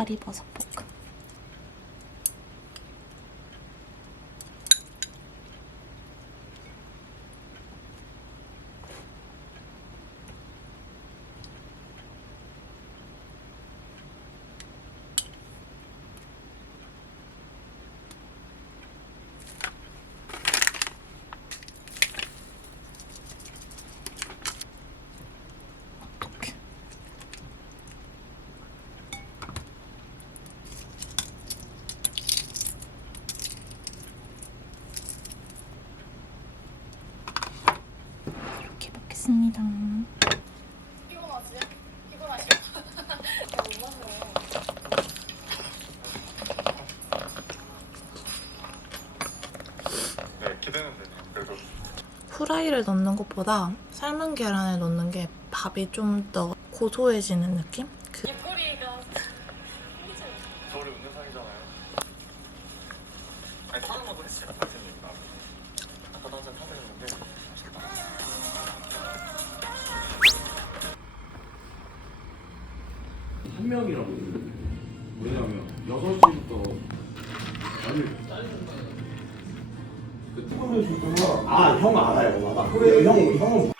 차리버섯 볶음. 이렇게 먹겠습니다. 피곤하지? 피곤하시? 못 만들어. 네, 기대는 되네요. 그래도 후라이를 넣는 것보다 삶은 계란을 넣는 게 밥이 좀 더 고소해지는 느낌? 입꼬리가 저를 웃는 상이잖아요. 아니 타는 것도 했어요. 선생님 나 아까도 한잔 타고 했는데 맛있겠다. 한 명이라고 그러는데 왜냐면 6시부터 아니 그 특허를 줬구나. 아, 형 알아요. 나 그래. 형은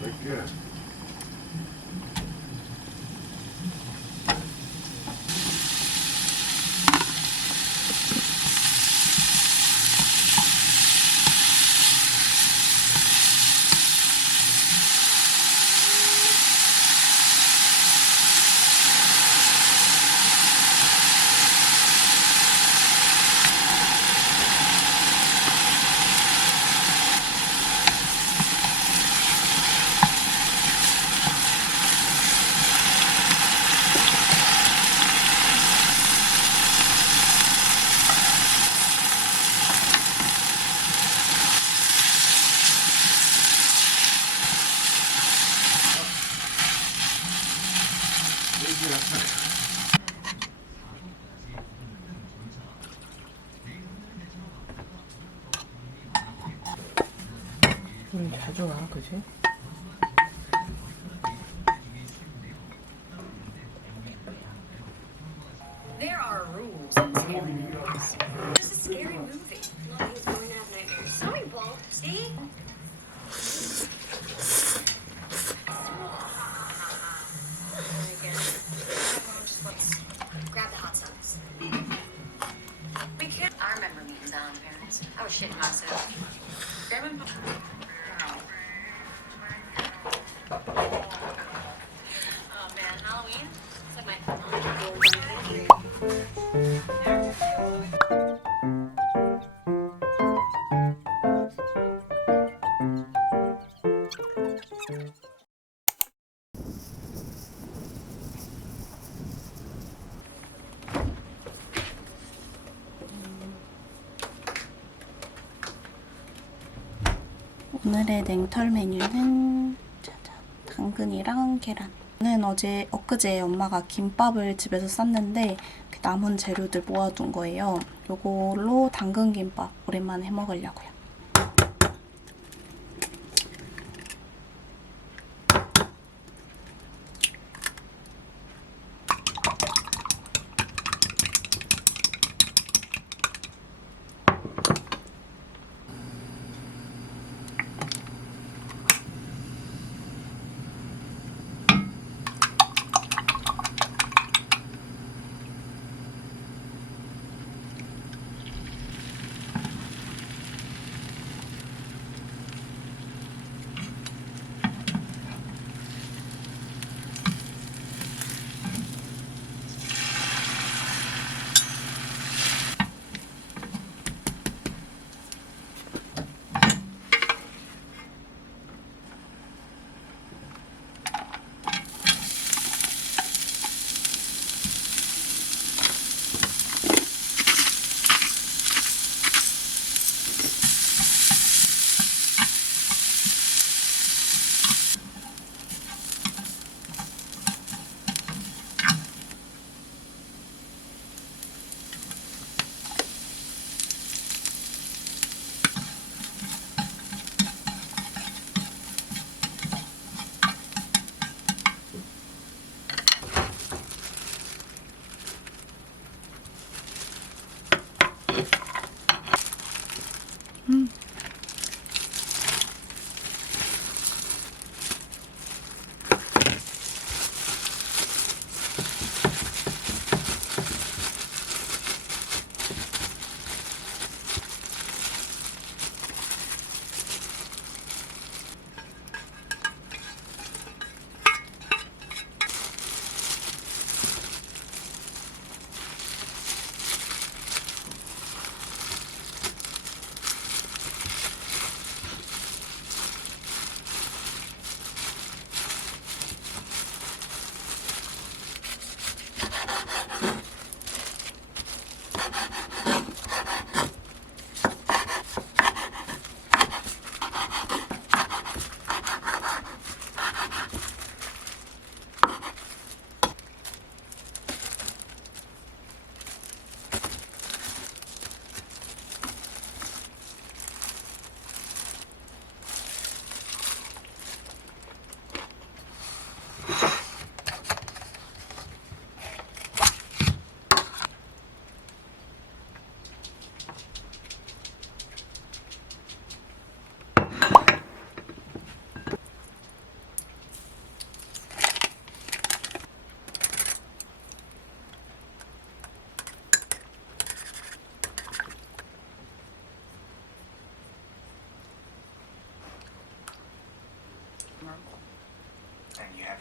몇 개? 자주 와, 그지? There are rules in scary movies. This is a scary movie. No, he's going to have nightmares. No, he won't. See? Grab the hot sauce. We can't. I remember meeting Alan parents. I was shitting myself. Grab him. Oh man, Halloween? It's like my. 오늘의 냉털 메뉴는 짜잔, 당근이랑 계란. 저는 엊그제 엄마가 김밥을 집에서 쌌는데 그 남은 재료들 모아둔 거예요. 요걸로 당근김밥 오랜만에 해먹으려고요.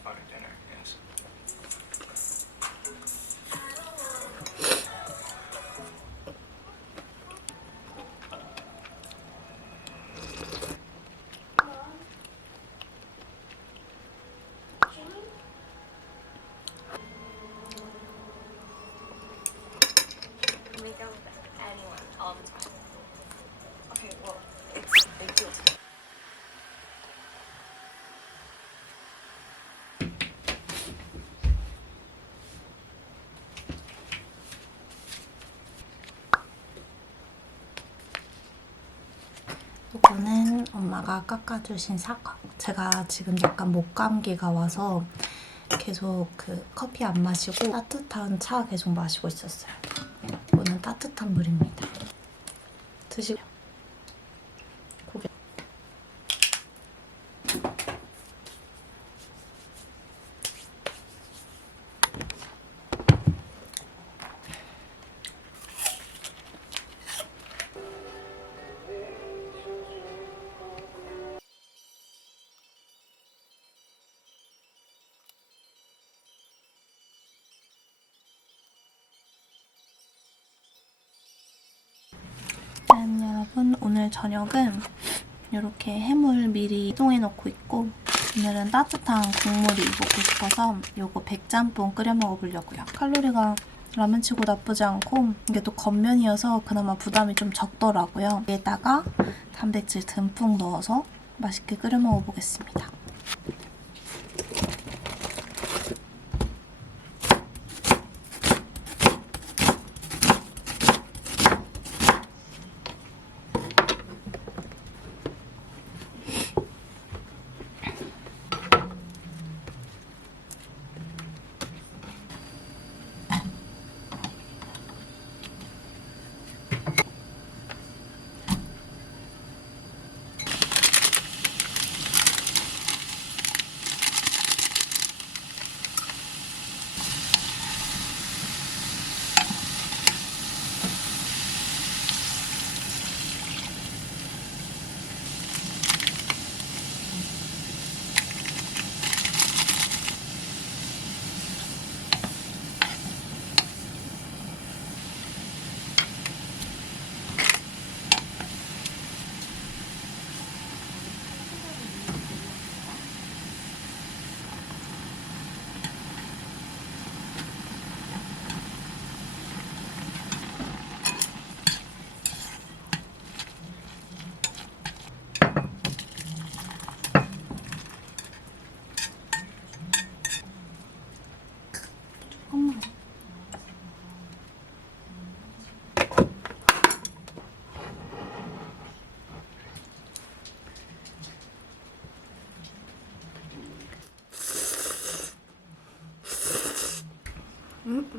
about at dinner, yes. We go with anyone all the time. Okay, well, it's a big deal to me. 이거는 엄마가 깎아주신 사과. 제가 지금 약간 목감기가 와서 계속 그 커피 안 마시고 따뜻한 차 계속 마시고 있었어요. 이거는 따뜻한 물입니다. 드시고 고개. 짠, 여러분, 오늘 저녁은 이렇게 해물 미리 해동해 놓고 있고, 오늘은 따뜻한 국물이 먹고 싶어서 요거 백짬뽕 끓여 먹어보려고요. 칼로리가 라면치고 나쁘지 않고 이게 또 겉면이어서 그나마 부담이 좀 적더라고요. 여기에다가 단백질 듬뿍 넣어서 맛있게 끓여 먹어보겠습니다. 조금만.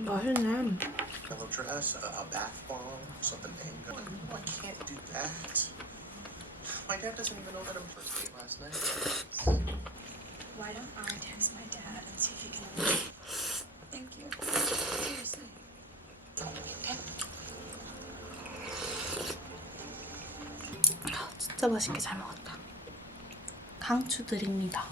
맛있네. Yellow dress, a bath bomb, something named. No, I can't do that. My dad doesn't even know that I'm first date last night. Why don't I text my dad and see if he can leave? Thank you. Seriously. 진짜 맛있게 잘 먹었다. 강추 드립니다.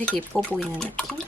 되게 예뻐 보이는 느낌?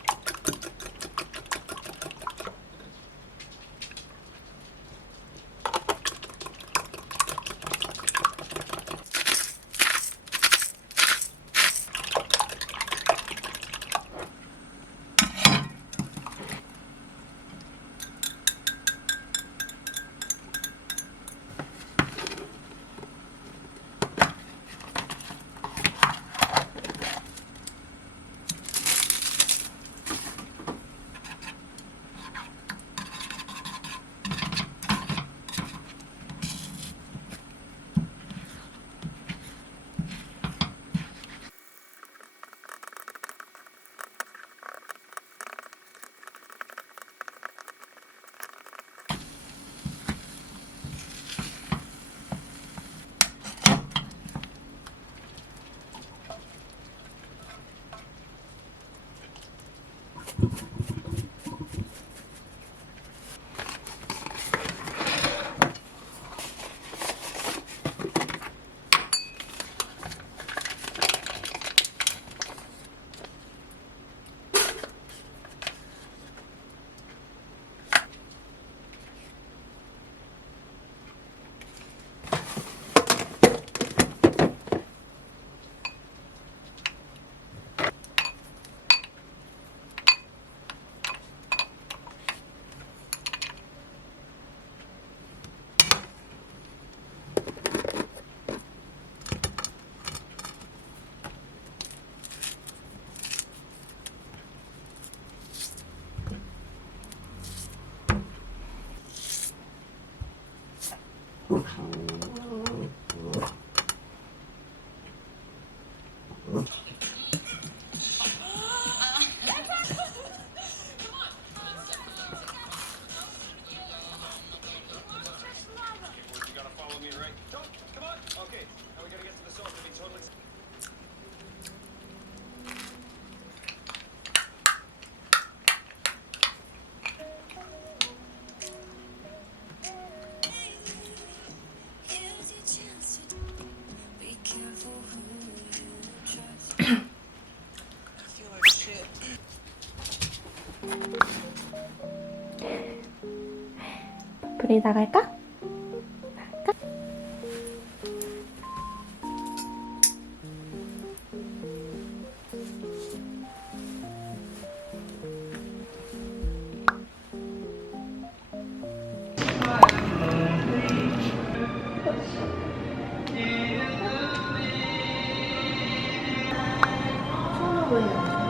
불이 나갈까?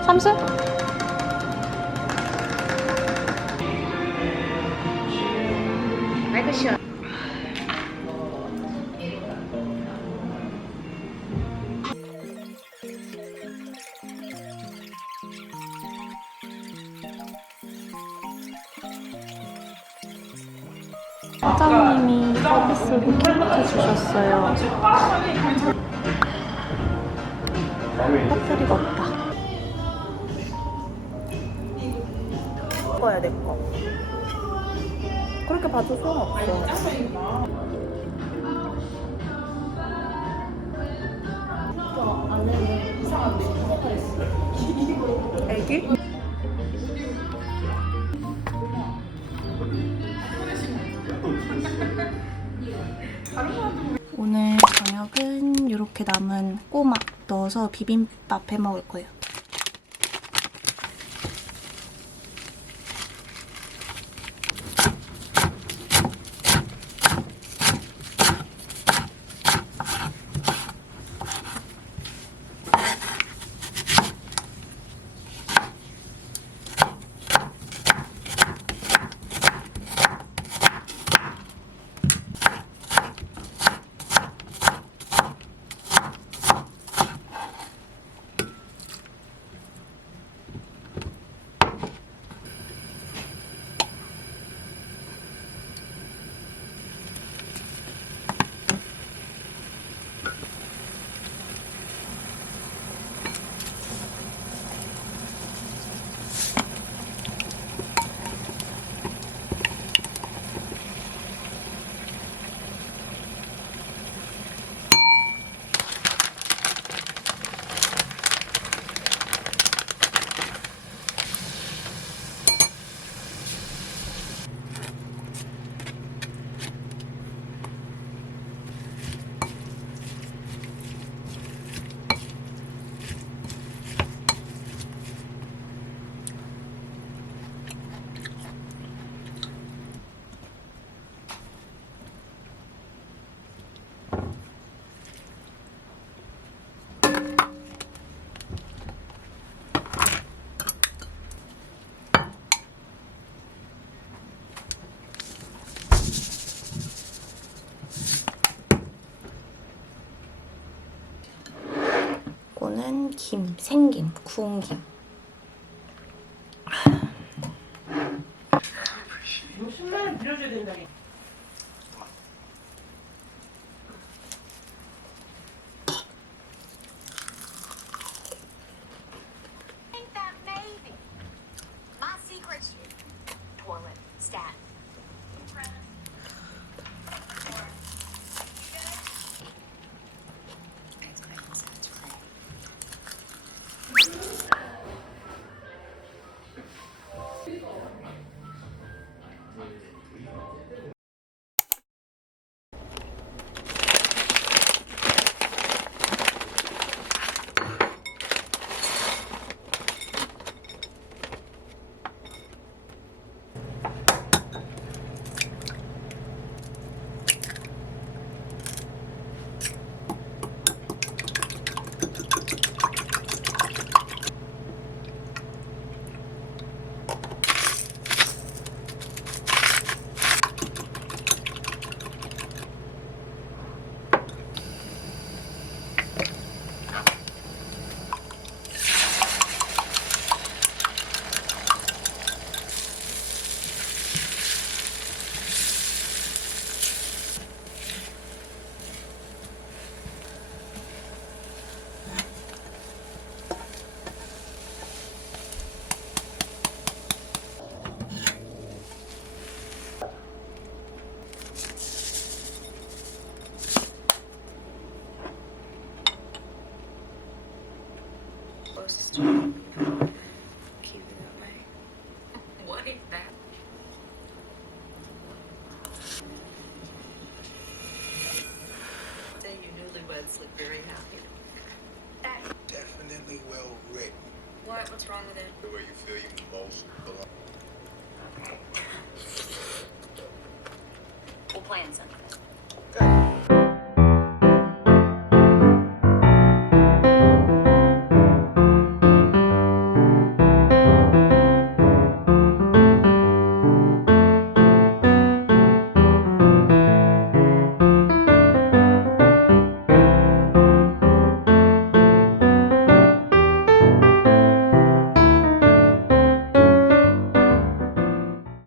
삼수? 사장님이 서비스로 케이크 주셨어요. 배터리가 없다. 거야 내 거. 그렇게 봐줄 수는 없어. 애기? 오늘 저녁은 이렇게 남은 꼬막 넣어서 비빔밥 해 먹을 거예요. 이거는 김, 생김, 구운 김. Ain't that maybe? My secret toilet stat. I'd sleep very happy. That Definitely well written. what? What's wrong with it? The way you feel you most belong. We'll plan something.